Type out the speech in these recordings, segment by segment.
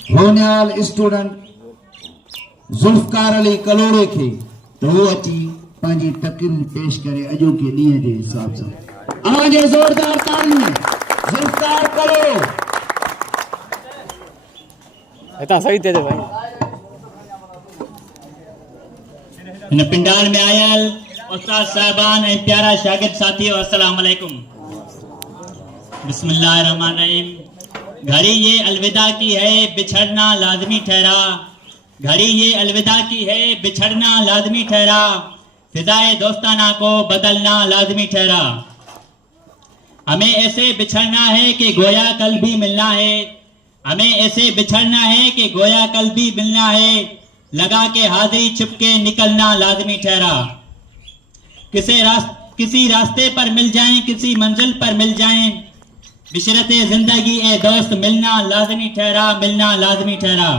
होनहाल student Zulfikar Ali कलोड़े खे तो वो अची पंहिंजी तकरीर पेश करे अॼोके ॾींहं जे हिसाब सां। आवाज़ जोरदार तालियूं जुल्फकार कलो। इतना सही थे भाई। इन पिंडाल में आयल उस्ताद साहबान ए प्यारा शागिर्द साथियों, अस्सलाम वालेकुम। बिस्मिल्लाहिर्रहमानिर्रहीम। घड़ी ये अलविदा की है, बिछड़ना लाजमी ठहरा। घड़ी ये अलविदा की है, बिछड़ना लाजमी ठहरा। फिजाए दोस्ताना को बदलना लाजमी ठहरा। हमें ऐसे बिछड़ना है कि गोया कल भी मिलना है। हमें ऐसे बिछड़ना है कि गोया कल भी मिलना है। लगा के हाजिरी छुपके निकलना लाजमी ठहरा। किसी रास्ते पर मिल जाएं, किसी मंजिल पर मिल जाएं, बिशरते जिंदगी ए दोस्त मिलना लाजमी ठहरा, मिलना लाजमी ठहरा।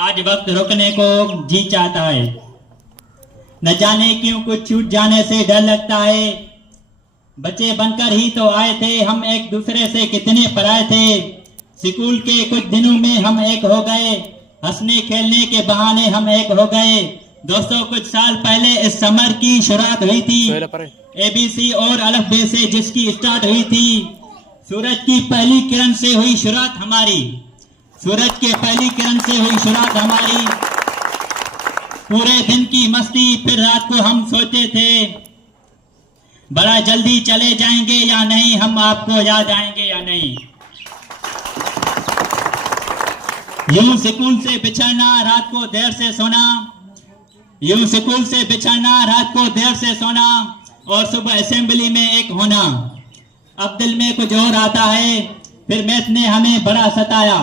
आज वक्त रुकने को जी चाहता है, न जाने क्यों कुछ छूट जाने से डर लगता है। बच्चे बनकर ही तो आए थे हम, एक दूसरे से कितने पराए थे। स्कूल के कुछ दिनों में हम एक हो गए, हंसने खेलने के बहाने हम एक हो गए। दोस्तों कुछ साल पहले इस समर की शुरुआत हुई थी, ABC और अलफ बे से जिसकी स्टार्ट हुई थी। सूरज की पहली किरण से हुई शुरुआत हमारी, सूरज के पहली किरण से हुई शुरुआत हमारी। पूरे दिन की मस्ती फिर रात को हम सोते थे, बड़ा जल्दी चले जाएंगे या नहीं, हम आपको याद आएंगे या नहीं। यूं स्कूल से बिछड़ना, रात को देर से सोना। यूं स्कूल से बिछड़ना, रात को देर से सोना, और सुबह असेंबली में एक होना। अब दिल में कुछ और आता है, फिर मैथ ने हमें बड़ा सताया।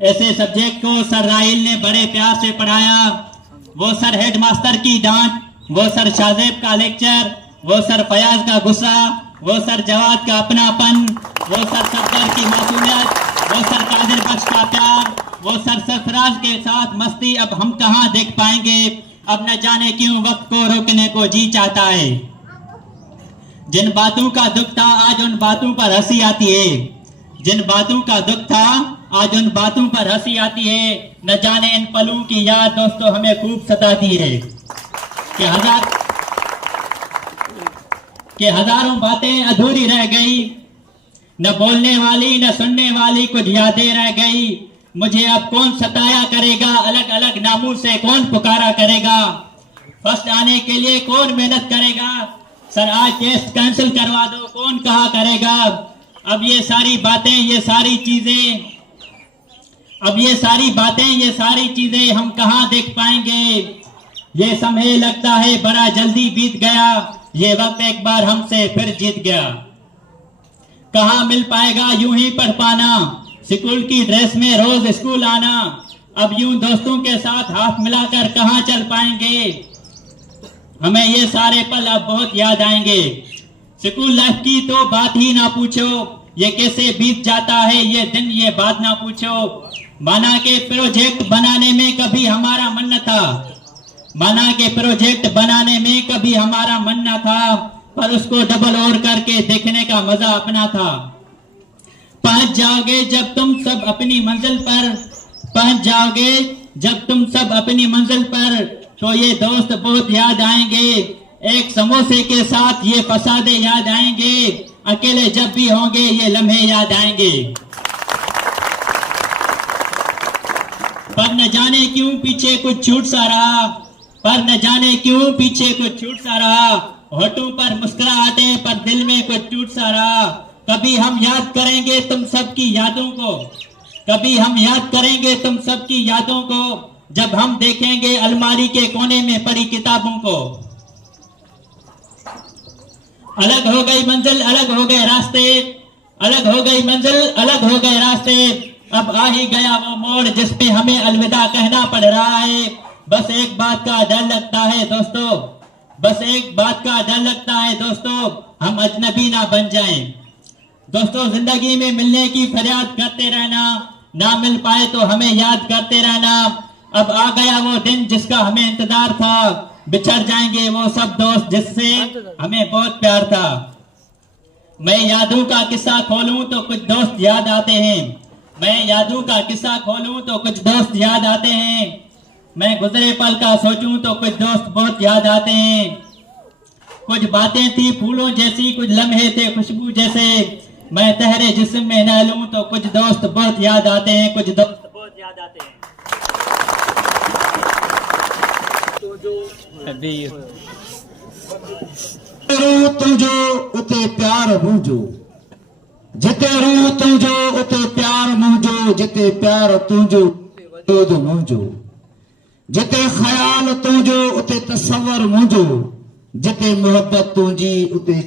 ऐसे सब्जेक्ट को सर राहिल ने बड़े प्यार से पढ़ाया। वो सर हेडमास्टर की डांट, वो सर शाहजेब का लेक्चर, वो सर फयाज का गुस्सा, वो सर जवाद का अपनापन, वो सर सफदर की मासूमियत, वो सर कादिर बख्श का प्यार, वो सर सरफराज के साथ मस्ती अब हम कहाँ देख पाएंगे। अब न जाने क्यों वक्त को रोकने को जी चाहता है। जिन बातों का दुख था आज उन बातों पर हंसी आती है। जिन बातों का दुख था आज उन बातों पर हंसी आती है। न जाने इन पलों की याद दोस्तों हमें खूब सताती है कि हजारों बातें अधूरी रह गई, न बोलने वाली न सुनने वाली कुछ यादें रह गई। मुझे अब कौन सताया करेगा, अलग अलग नामों से कौन पुकारा करेगा। फर्स्ट आने के लिए कौन मेहनत करेगा, सर आज टेस्ट कैंसिल करवा दो कौन कहा करेगा। अब ये सारी बातें ये सारी चीजें, अब ये सारी बातें ये सारी चीजें हम कहाँ देख पाएंगे। ये समय लगता है बड़ा जल्दी बीत गया, ये वक्त एक बार हमसे फिर जीत गया। कहाँ मिल पाएगा यूं ही पढ़ पाना, स्कूल की ड्रेस में रोज स्कूल आना। अब यूं दोस्तों के साथ हाथ मिलाकर कहाँ चल पाएंगे। हमें ये सारे पल अब बहुत याद आएंगे। स्कूल लाइफ की तो बात ही ना पूछो, ये कैसे बीत जाता है ये दिन ये बात ना पूछो। माना के प्रोजेक्ट बनाने में कभी हमारा मन न था, माना के प्रोजेक्ट बनाने में कभी हमारा मन न था, पर उसको डबल और करके देखने का मजा अपना था। पहुंच जाओगे जब तुम सब अपनी मंजिल पर, पहुंच जाओगे जब तुम सब अपनी मंजिल पर, तो ये दोस्त बहुत याद आएंगे। एक समोसे के साथ ये फसादे याद आएंगे, अकेले जब भी होंगे ये लम्हे याद आएंगे। पर न जाने क्यों पीछे कुछ छूट सा रहा, पर न जाने क्यों पीछे कुछ छूट सा रहा। होठों पर मुस्कुराहटे पर दिल में कुछ टूट सा रहा। कभी हम याद करेंगे तुम सबकी यादों को, कभी हम याद करेंगे तुम सबकी यादों को, जब हम देखेंगे अलमारी के कोने में पड़ी किताबों को। अलग हो गई मंजिल अलग हो गए रास्ते, अलग हो गई मंजिल अलग हो गए रास्ते। अब आ ही गया वो मोड़ जिस पे हमें अलविदा कहना पड़ रहा है। बस एक बात का डर लगता है दोस्तों, बस एक बात का डर लगता है दोस्तों, हम अजनबी ना बन जाएं। दोस्तों जिंदगी में मिलने की फरियाद करते रहना, ना मिल पाए तो हमें याद करते रहना। अब आ गया वो दिन जिसका हमें इंतजार था, बिछड़ जाएंगे वो सब दोस्त जिससे हमें बहुत प्यार था। मैं यादों का किस्सा खोलूं तो कुछ दोस्त याद आते हैं, मैं यादों का किस्सा खोलूं तो कुछ दोस्त याद आते हैं, मैं गुजरे पल का सोचूं तो कुछ दोस्त बहुत याद आते हैं। कुछ बातें थी फूलों जैसी, कुछ लम्हे थे खुशबू जैसे, मैं तहरे जिस्म में न लूं तो कुछ दोस्त बहुत याद आते हैं, कुछ दोस्त बहुत याद आते हैं। अभी रूह तुझो उते प्यार मुंहिंजो, जिते रूह तुझो उते प्यार मुंहिंजो, जिते प्यार तुझो वजूद मुंहिंजो, जिते ख़याल तुझो उते तसव्वुर मुंहिंजो, जिते मोहब्बत तुंहिंजी उते